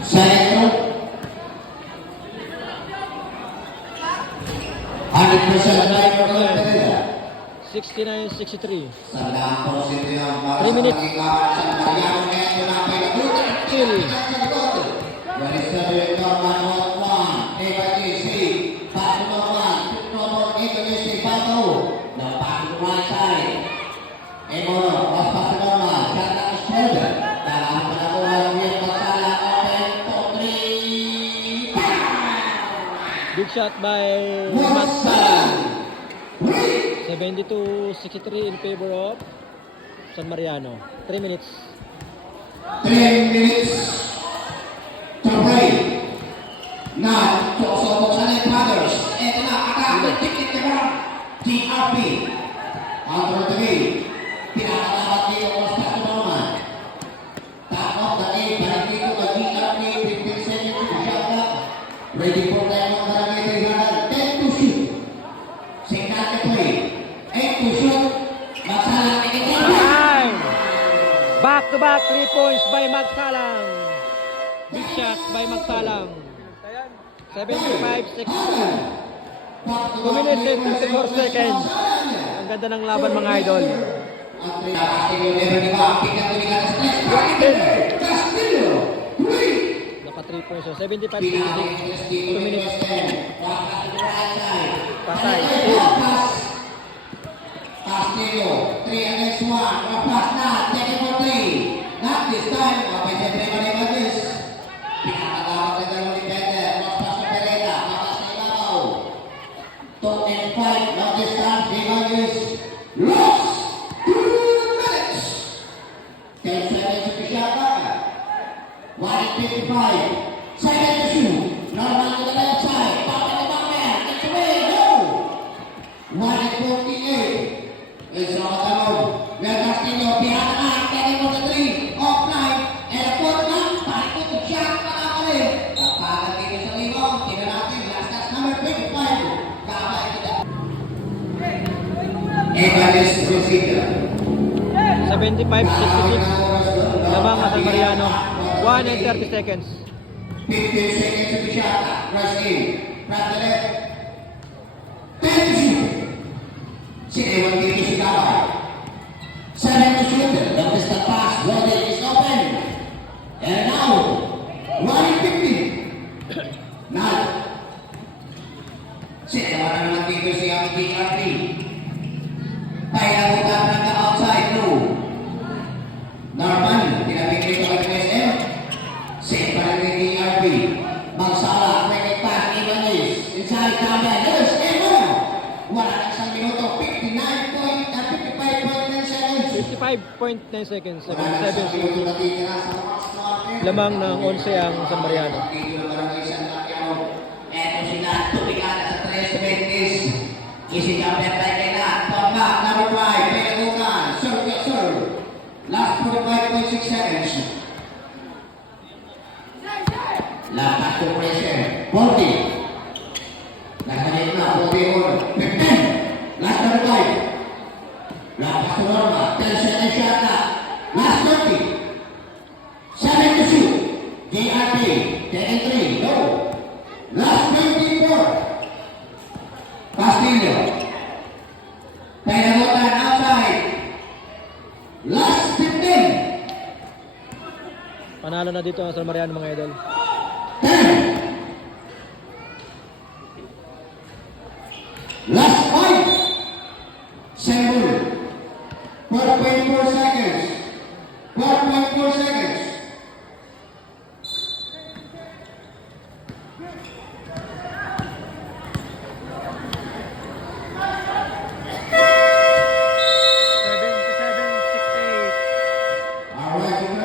Second, 100% right for Pereira. 69-63. 3 minutes. Chill. Big shot by Matsala. 72-63 in favor of San Mariano. 3 minutes. 3 minutes to play. Now, to Sobosanin Brothers. Ito na, attack. Ticket the ground. TRP. Under the way. Pinakalabat dito ko sa Patunaman. Top of the game. Balik dito ka TRP. 15 seconds to shot up. Ready for time on the 10 to shoot. Signal to play. 8 to shoot. Magsala. Time! Back-to-back 3 points by Magsalang. Big shot by Magsalang. 75-62. 2 minutes and 54 seconds. Ang ganda ng laban mga idol. Naka 3 points. So 75-66. 2 minutes. Patay. Castillo, 3 against 1, pass not, take it for 3. Not this time, kapay sa 3 manibalis. Pinakatawag na dalawang defender, pass sa Pereira, patas na ibabaw. 2 and 5, not this time, Divanis. Lost 2 minutes. 10 seconds to shot back. 1 and 55. Second to shoot. Normal to the left side. Back in the back man. It's away. Go. 1 and 48. It's on the road. Well, Castillo, behind the line, getting for the 3. Offline. And a fourth one. Balik ko to shot. Nakakali. Kapagod dito sa limang. Tingnan natin. Last touch number 25. Kabay to the... Evanes Procedure. 75-66. Lamang at San Mariano. 1 and 30 seconds. 15 seconds to the shot. Rush in. From the left. 10 to shoot. 61 dito si Kabay. 7 to shoot. The pistol pass. Roderick is open. And now, 150. Now, sinawa na naman dito si TRP. Kaya bukat ng outside blue. Norman, pinabigay ko ang SM. Same pa rin ni TRP. Magsala, quick pass, Ibanez. Inside, Kabay. There's Emo. Wala na isang minuto. 55.9 seconds. 77 seconds. Lamang ng 11 ang San Mariano. Eto sila, tubigana sa 3 beses. Isikapit tayo kay na. Toma, number 5, Pegadukan. Serve. Last 45.6 seconds. Lapat to pressure. 40. Nakalit na, 41. 15. Last number 5. Lapas to Norma. 10 seconds shot na. Last 30. 7 to shoot. DRP. 10 and 3. Go. Last 24. Castillo. Penagutan outside. Last 15. Panalo na dito ang San Mariano mga idol. 10. Last 5. Sembul. 4.4 seconds. 4.4 seconds.